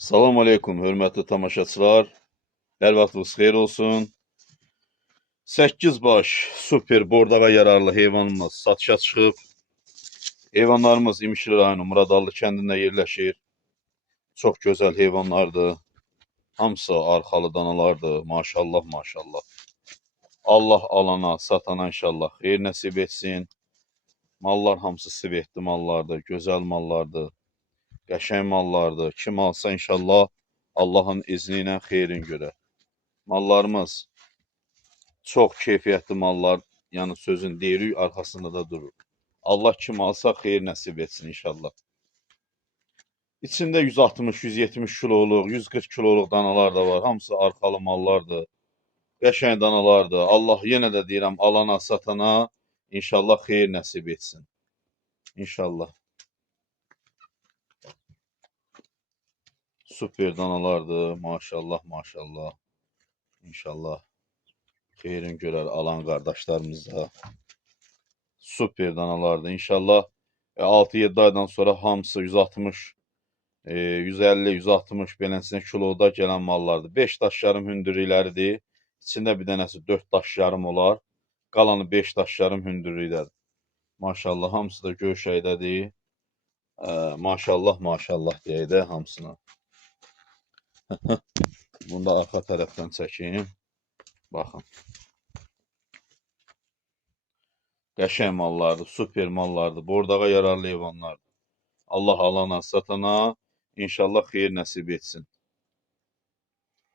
Salam aleykum, hörmətli tamaşaçılar. Hər vaxtınız xeyir olsun. 8 baş super bordağa yararlı heyvanımız satışa çıxıb. Heyvanlarımız İmişli rayonu Muradallı kəndində yerləşir. Çox gözəl heyvanlardır. Hamısı arxalı danalardır. Maşallah, maşallah. Allah alana, satana inşallah xeyir nəsib etsin. Mallar hamısı sivətli mallardır, gözəl mallardır. Qəşəng mallardır. Kim alsa inşallah Allahın izni ilə xeyrin görər. Mallarımız çox keyfiyyətli mallar, yəni sözün deyirik, arxasında da durur. Allah kim alsa xeyir nəsib etsin inşallah. İçində 160-170 kiloluq, 140 kiloluq danalar da var. Hamısı arxalı mallardır. Qəşəng danalardır. Allah yenə də deyirəm, alana, satana inşallah xeyir nəsib etsin. İnşallah. Super danalardır. Maşallah, maşallah. İnşallah xeyrin görər alan qardaşlarımız da. Super danalardır. İnşallah 6-7 aydan sonra hamısı 160, 150, 160 beləsinə kiloda gələn mallardır. 5 daş yarım hündürlükləridir. İçində bir dənəsi 4 daş yarım olar. Qalanı 5 daş yarım hündürlükdədir. Maşallah hamısı da gövşəkdədir. Maşallah, maşallah deyək də hamısına. Bunu da arxa tərəfdən çəkeyim. Baxın. Qəşəng mallardır, super mallardır, bordağa yararlı heyvanlardır. Allah alana, satana inşallah xeyir nəsib etsin.